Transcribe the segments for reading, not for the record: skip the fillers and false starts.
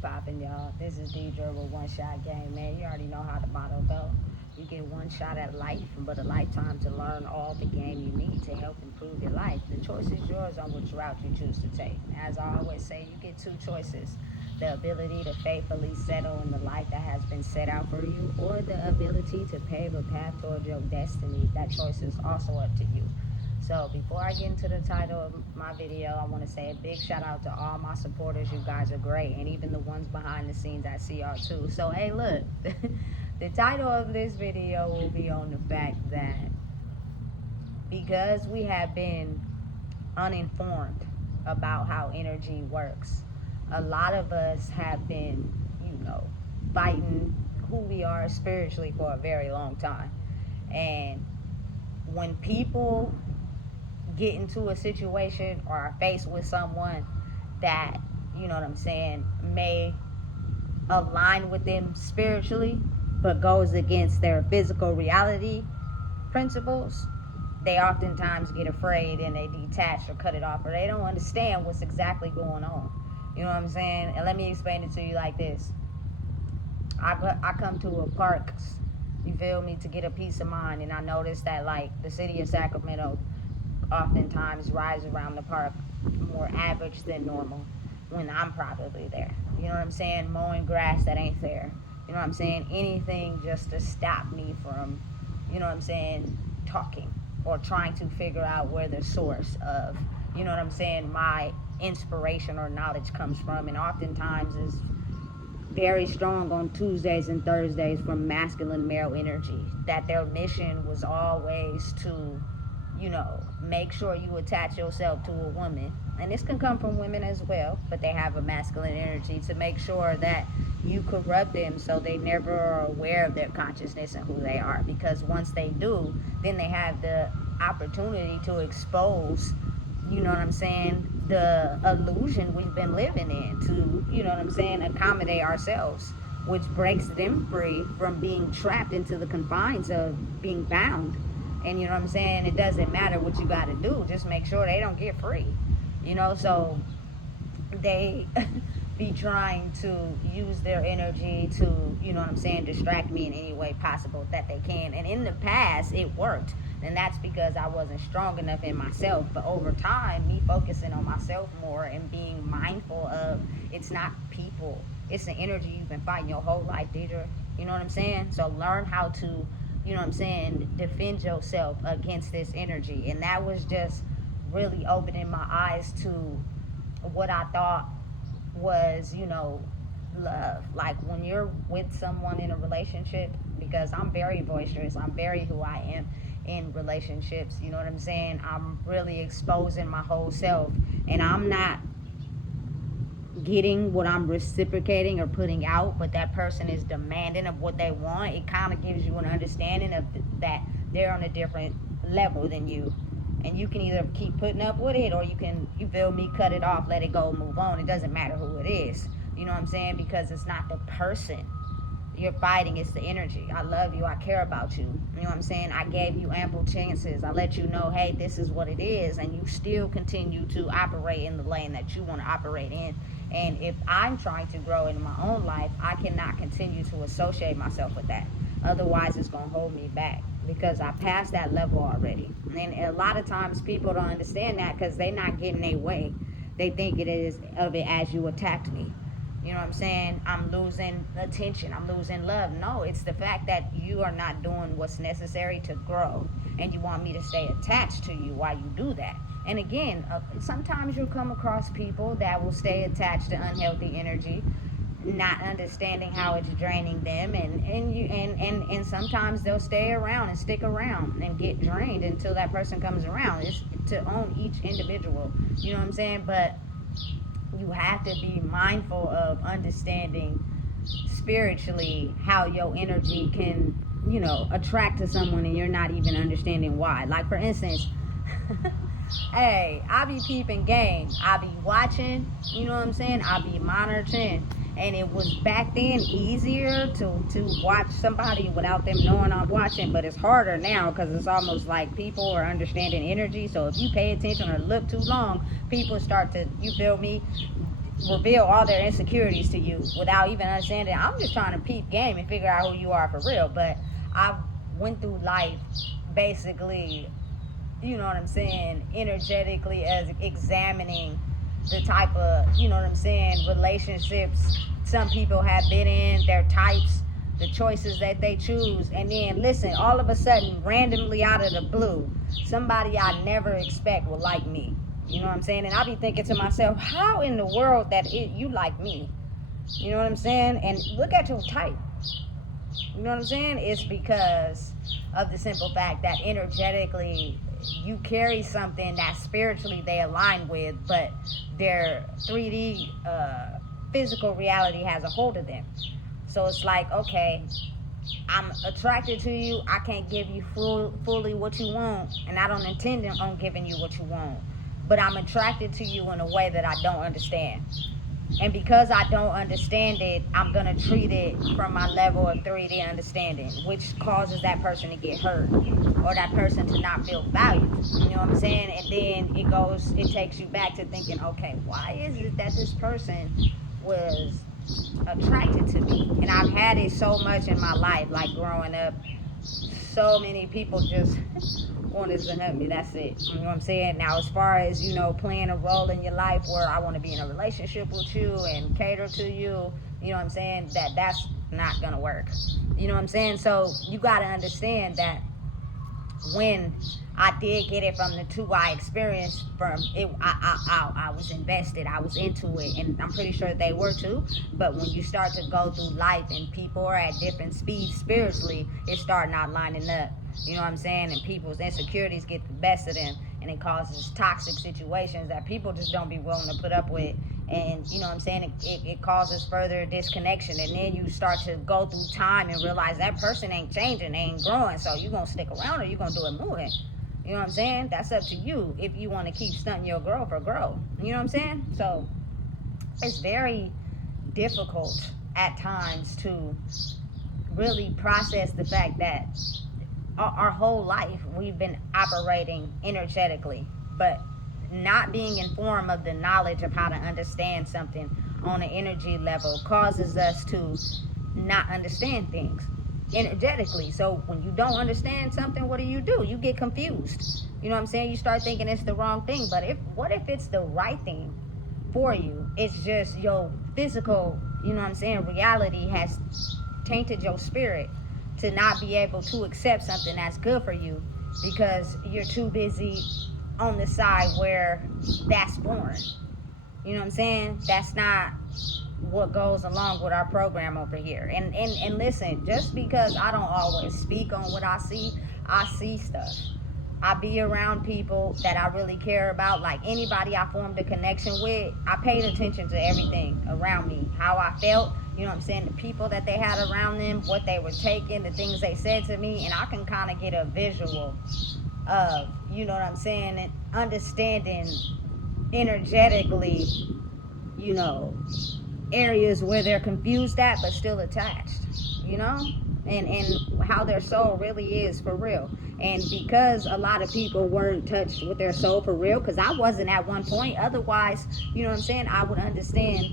Poppin', y'all? This is Deidre with One Shot Game, man. You already know how the motto go. You get one shot at life, but a lifetime to learn all the game you need to help improve your life. The choice is yours on which route you choose to take. As I always say, you get two choices. The ability to faithfully settle in the life that has been set out for you, or the ability to pave a path towards your destiny. That choice is also up to you. So before I get into the title of my video, I want to say a big shout out to all my supporters. You guys are great, and even the ones behind the scenes, I see y'all too. So hey, look, the title of this video will be on the fact that because we have been uninformed about how energy works, a lot of us have been, fighting who we are spiritually for a very long time. And when people get into a situation or are faced with someone that, may align with them spiritually, but goes against their physical reality principles, they oftentimes get afraid and they detach or cut it off, or they don't understand what's exactly going on. You know what I'm saying? And let me explain it to you like this. I come to a park, you feel me, to get a peace of mind, and I noticed that, like, the city of Sacramento oftentimes rides around the park more average than normal when I'm probably there. You know what I'm saying? Mowing grass that ain't there. You know what I'm saying? Anything just to stop me from, talking or trying to figure out where the source of, my inspiration or knowledge comes from. And oftentimes is very strong on Tuesdays and Thursdays from masculine male energy, that their mission was always to, make sure you attach yourself to a woman. And this can come from women as well, but they have a masculine energy to make sure that you corrupt them so they never are aware of their consciousness and who they are. Because once they do, then they have the opportunity to expose, the illusion we've been living in to, accommodate ourselves, which breaks them free from being trapped into the confines of being bound. And it doesn't matter what you got to do, just make sure they don't get free, so they be trying to use their energy to, distract me in any way possible that they can. And in the past, it worked. And that's because I wasn't strong enough in myself. But over time, me focusing on myself more and being mindful of, it's not people, it's the energy you've been fighting your whole life, Deidre. You know what I'm saying? So learn how to, defend yourself against this energy. And that was just really opening my eyes to what I thought was, love. Like when you're with someone in a relationship, because I'm very boisterous, I'm very who I am in relationships, I'm really exposing my whole self, and I'm not getting what I'm reciprocating or putting out, but that person is demanding of what they want. It kind of gives you an understanding of that they're on a different level than you, and you can either keep putting up with it, or you can, cut it off, let it go, move on. It doesn't matter who it is, because it's not the person you're fighting, it's the energy. I love you, I care about you, I gave you ample chances, I let you know, hey, this is what it is, and you still continue to operate in the lane that you want to operate in. And if I'm trying to grow in my own life, I cannot continue to associate myself with that. Otherwise, it's going to hold me back, because I passed that level already. And a lot of times people don't understand that because they're not getting their way. They think it is of it as you attacked me. I'm losing attention, I'm losing love. No, it's the fact that you are not doing what's necessary to grow, and you want me to stay attached to you while you do that. And again, sometimes you'll come across people that will stay attached to unhealthy energy, not understanding how it's draining them, and sometimes they'll stay around and stick around and get drained until that person comes around. It's to own each individual, but you have to be mindful of understanding spiritually how your energy can, attract to someone, and you're not even understanding why. Like, for instance, hey, I be peeping game, I be watching, I be monitoring, and it was back then easier to watch somebody without them knowing I'm watching, but it's harder now because it's almost like people are understanding energy. So if you pay attention or look too long, people start to, reveal all their insecurities to you without even understanding. I'm just trying to peep game and figure out who you are for real. But I went through life basically, you know what I'm saying, energetically, as examining the type of, you know what I'm saying, relationships some people have been in, their types, the choices that they choose. And then listen, all of a sudden, randomly out of the blue, somebody I never expect will like me. You know what I'm saying? And I'll be thinking to myself, how in the world you like me? You know what I'm saying? And look at your type. You know what I'm saying? It's because of the simple fact that energetically you carry something that spiritually they align with, but their 3D physical reality has a hold of them. So it's like, okay, I'm attracted to you. I can't give you fully what you want, and I don't intend on giving you what you want. But I'm attracted to you in a way that I don't understand. And because I don't understand it, I'm going to treat it from my level of 3D understanding, which causes that person to get hurt or that person to not feel valued. You know what I'm saying? And then it takes you back to thinking, okay, why is it that this person was attracted to me? And I've had it so much in my life, like growing up, so many people just wanted to help me. That's it. You know what I'm saying? Now, as far as, you know, playing a role in your life where I want to be in a relationship with you and cater to you, you know what I'm saying? That's not going to work. You know what I'm saying? So you got to understand that when I did get it from the two I experienced from it, I was invested, I was into it, and I'm pretty sure they were too. But when you start to go through life and people are at different speeds spiritually, it start not lining up. You know what I'm saying? And people's insecurities get the best of them, and it causes toxic situations that people just don't be willing to put up with. And you know what I'm saying, it causes further disconnection. And then you start to go through time and realize that person ain't changing, they ain't growing. So you gonna stick around or you gonna do it moving. You know what I'm saying? That's up to you if you want to keep stunting your growth or grow. You know what I'm saying? So it's very difficult at times to really process the fact that our whole life we've been operating energetically, but not being informed of the knowledge of how to understand something on an energy level causes us to not understand things energetically. So when you don't understand something, what do? You get confused. You know what I'm saying? You start thinking it's the wrong thing. But what if it's the right thing for you? It's just your physical, you know what I'm saying, reality has tainted your spirit to not be able to accept something that's good for you because you're too busy on the side where that's foreign. You know what I'm saying? That's not what goes along with our program over here. And listen, just because I don't always speak on what I see stuff. I be around people that I really care about. Like anybody I formed a connection with, I paid attention to everything around me, how I felt, you know what I'm saying, the people that they had around them, what they were taking, the things they said to me, and I can kind of get a visual of, you know what I'm saying, and understanding energetically, you know, areas where they're confused at but still attached, you know, and how their soul really is for real. And because a lot of people weren't touched with their soul for real, because I wasn't at one point, otherwise, you know what I'm saying, I would understand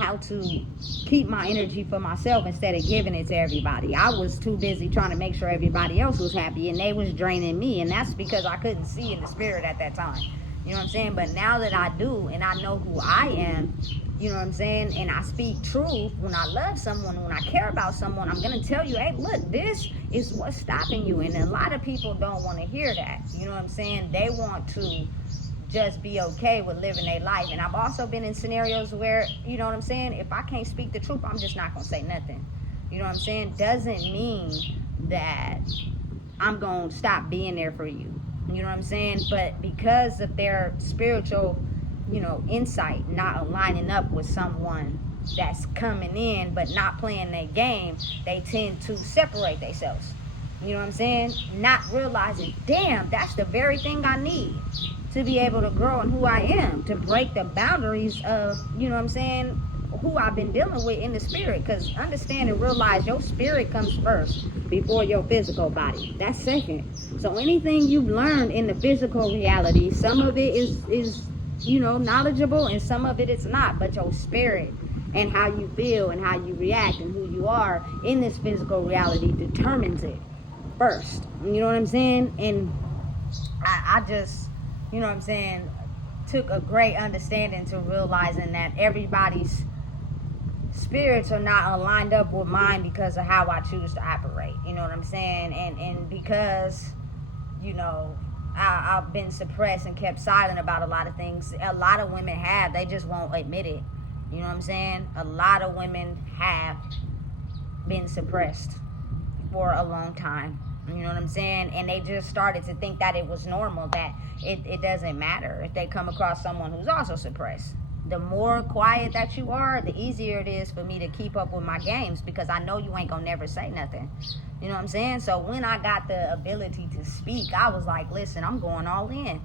how to keep my energy for myself instead of giving it to everybody. I was too busy trying to make sure everybody else was happy, and they was draining me, and that's because I couldn't see in the spirit at that time. You know what I'm saying? But now that I do, and I know who I am, you know what I'm saying, and I speak truth, when I love someone, when I care about someone, I'm going to tell you, hey, look, this is what's stopping you. And a lot of people don't want to hear that. You know what I'm saying? They want to just be okay with living their life. And I've also been in scenarios where, you know what I'm saying, if I can't speak the truth, I'm just not going to say nothing. You know what I'm saying? Doesn't mean that I'm going to stop being there for you. You know what I'm saying? But because of their spiritual, you know, insight not aligning up with someone that's coming in but not playing their game, they tend to separate themselves. You know what I'm saying? Not realizing, damn, that's the very thing I need to be able to grow in who I am, to break the boundaries of, you know what I'm saying, who I've been dealing with in the spirit. Because understand and realize your spirit comes first before your physical body. That's second. So anything you've learned in the physical reality, some of it is knowledgeable, and some of it it's not. But your spirit and how you feel and how you react and who you are in this physical reality determines it first. You know what I'm saying? And I just, took a great understanding to realizing that everybody's spirits are not aligned up with mine because of how I choose to operate. You know what I'm saying? And because, I've been suppressed and kept silent about a lot of things. A lot of women have. They just won't admit it. You know what I'm saying? A lot of women have been suppressed for a long time. You know what I'm saying? And they just started to think that it was normal, that it doesn't matter if they come across someone who's also suppressed. The more quiet that you are, the easier it is for me to keep up with my games, because I know you ain't gonna never say nothing. You know what I'm saying? So when I got the ability to speak, I was like, listen, I'm going all in.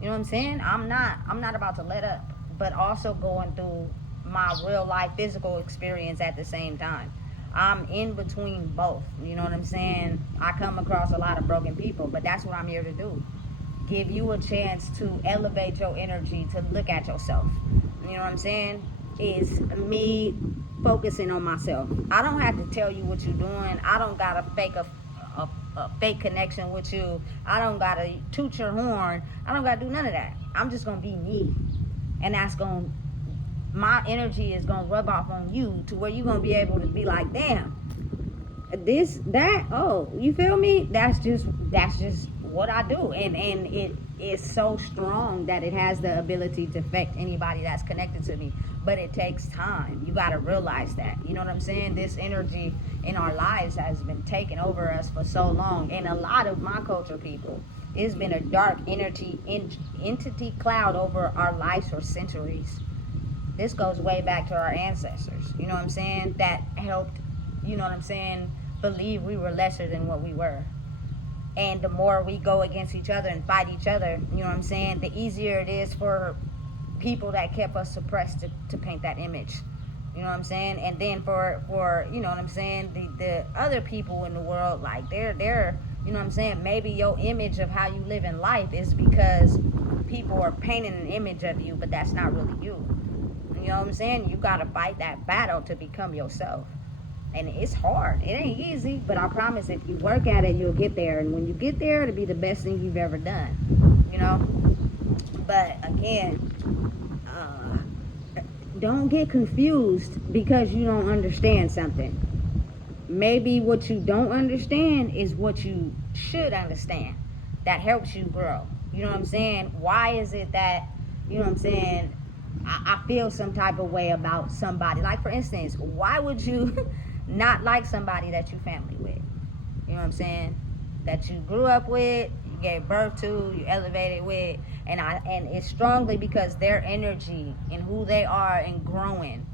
You know what I'm saying? I'm not about to let up, but also going through my real life physical experience at the same time. I'm in between both. You know what I'm saying? I come across a lot of broken people, but that's what I'm here to do. Give you a chance to elevate your energy, to look at yourself. You know what I'm saying? Is me focusing on myself. I don't have to tell you what you're doing. I don't gotta fake a fake connection with you. I don't gotta toot your horn. I don't gotta do none of that. I'm just gonna be me, and my energy is gonna rub off on you to where you're gonna be able to be like, damn, you feel me? That's just what I do. And it is so strong that it has the ability to affect anybody that's connected to me. But it takes time. You gotta realize that. You know what I'm saying? This energy in our lives has been taking over us for so long. And a lot of my culture people, it's been a dark entity cloud over our lives for centuries. This goes way back to our ancestors, you know what I'm saying, that helped, believe we were lesser than what we were. And the more we go against each other and fight each other, you know what I'm saying, the easier it is for people that kept us suppressed to paint that image. You know what I'm saying? And then for the other people in the world, like they're maybe your image of how you live in life is because people are painting an image of you, but that's not really you. You know what I'm saying? You gotta fight that battle to become yourself. And it's hard. It ain't easy, but I promise if you work at it, you'll get there. And when you get there, it'll be the best thing you've ever done. But again, don't get confused because you don't understand something. Maybe what you don't understand is what you should understand. That helps you grow. You know what I'm saying? Why is it that, I feel some type of way about somebody? Like, for instance, why would you not like somebody that you family with? You know what I'm saying? That you grew up with, you gave birth to, you elevated with, and it's strongly because their energy and who they are and growing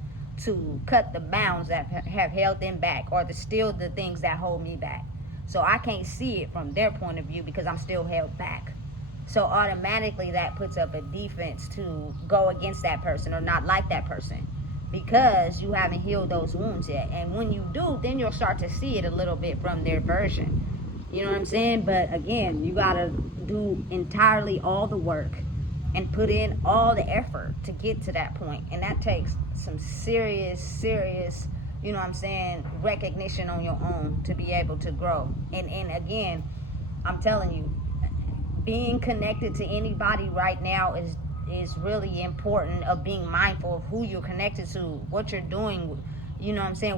to cut the bounds that have held them back, or to steal the things that hold me back. So I can't see it from their point of view because I'm still held back. So automatically that puts up a defense to go against that person or not like that person, because you haven't healed those wounds yet. And when you do, then you'll start to see it a little bit from their version. You know what I'm saying? But again, you gotta do entirely all the work and put in all the effort to get to that point. And that takes some serious, recognition on your own to be able to grow. And again, I'm telling you, being connected to anybody right now is really important, of being mindful of who you're connected to, what you're doing,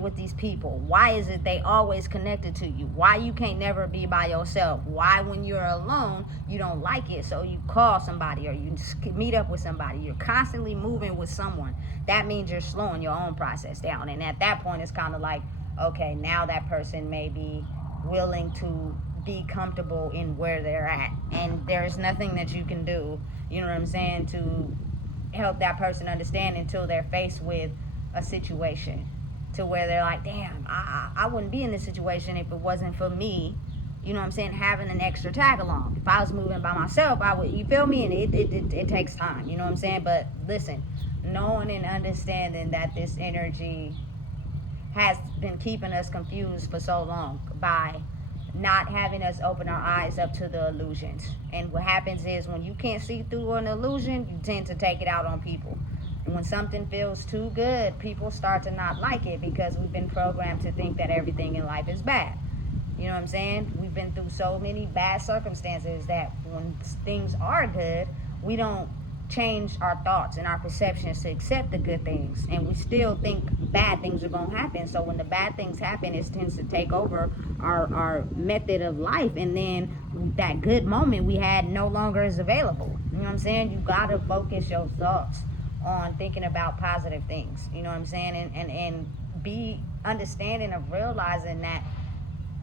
with these people. Why is it they always connected to you? Why you can't never be by yourself? Why when you're alone, you don't like it, so you call somebody or you meet up with somebody? You're constantly moving with someone. That means you're slowing your own process down. And at that point, it's kind of like, okay, now that person may be willing to be comfortable in where they're at, and there's nothing that you can do, to help that person understand until they're faced with a situation to where they're like, damn, I wouldn't be in this situation if it wasn't for me, having an extra tag along. If I was moving by myself, I would, you feel me? And it takes time, but listen, knowing and understanding that this energy has been keeping us confused for so long by not having us open our eyes up to the illusions. And what happens is when you can't see through an illusion, you tend to take it out on people. And when something feels too good, people start to not like it because we've been programmed to think that everything in life is bad. You know what I'm saying? We've been through so many bad circumstances that when things are good, we don't change our thoughts and our perceptions to accept the good things, and we still think bad things are going to happen. So when the bad things happen, it tends to take over our method of life, and then that good moment we had no longer is available. You know what I'm saying? You got to focus your thoughts on thinking about positive things. You know what I'm saying? And be understanding of realizing that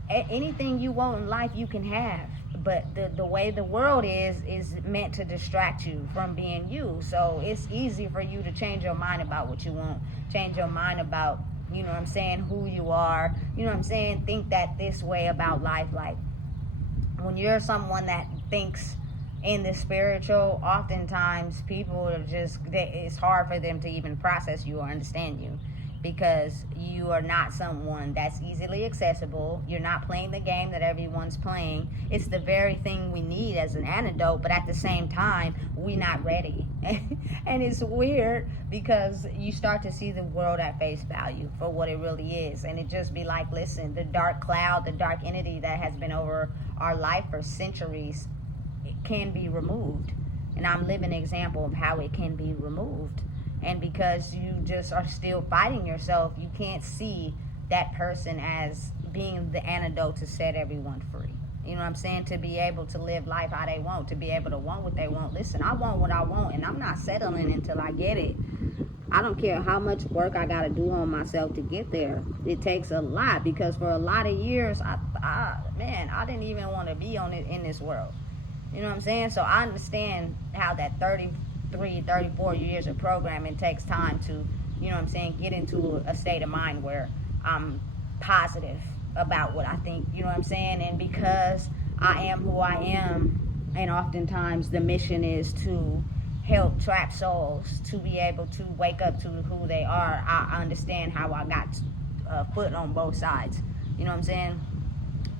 anything you want in life you can have, but the way the world is meant to distract you from being you. So it's easy for you to change your mind about what you want, change your mind about, you know what I'm saying, who you are, you know what I'm saying, think that this way about life. Like when you're someone that thinks in the spiritual, oftentimes people are just, it's hard for them to even process you or understand you, because you are not someone that's easily accessible. You're not playing the game that everyone's playing. It's the very thing we need as an antidote, but at the same time, we're not ready. And it's weird because you start to see the world at face value for what it really is. And it just be like, listen, the dark cloud, the dark entity that has been over our life for centuries, it can be removed. And I'm living an example of how it can be removed. And because you just are still fighting yourself, you can't see that person as being the antidote to set everyone free. You know what I'm saying? To be able to live life how they want, to be able to want what they want. Listen, I want what I want, and I'm not settling until I get it. I don't care how much work I got to do on myself to get there. It takes a lot, because for a lot of years, I didn't even want to be on it in this world. You know what I'm saying? So I understand how that 34 years of programming takes time to, you know what I'm saying, get into a state of mind where I'm positive about what I think, you know what I'm saying? And because I am who I am, and oftentimes the mission is to help trapped souls to be able to wake up to who they are, I understand how I got a foot on both sides. You know what I'm saying?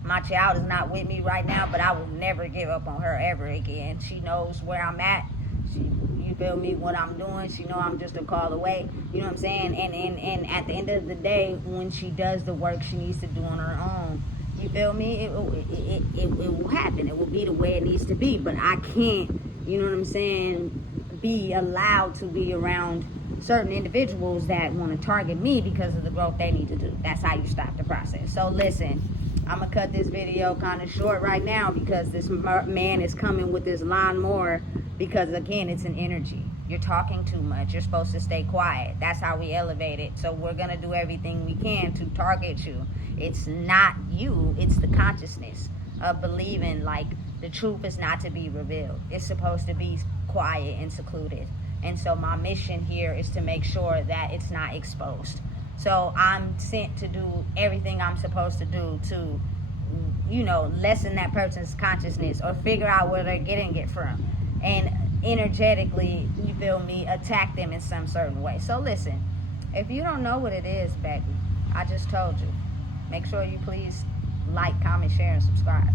My child is not with me right now, but I will never give up on her ever again. She knows where I'm at. You feel me? What I'm doing. She know I'm just a call away. You know what I'm saying? And at the end of the day, when she does the work she needs to do on her own, you feel me? It will happen. It will be the way it needs to be. But I can't, you know what I'm saying, be allowed to be around certain individuals that want to target me because of the growth they need to do. That's how you stop the process. So listen, I'm going to cut this video kind of short right now because this man is coming with this lawnmower, because again, it's an energy. You're talking too much. You're supposed to stay quiet. That's how we elevate it. So we're going to do everything we can to target you. It's not you. It's the consciousness of believing like the truth is not to be revealed. It's supposed to be quiet and secluded. And so my mission here is to make sure that it's not exposed. So I'm sent to do everything I'm supposed to do to, you know, lessen that person's consciousness or figure out where they're getting it from. And energetically, you feel me, attack them in some certain way. So listen, if you don't know what it is, baby, I just told you. Make sure you please like, comment, share, and subscribe.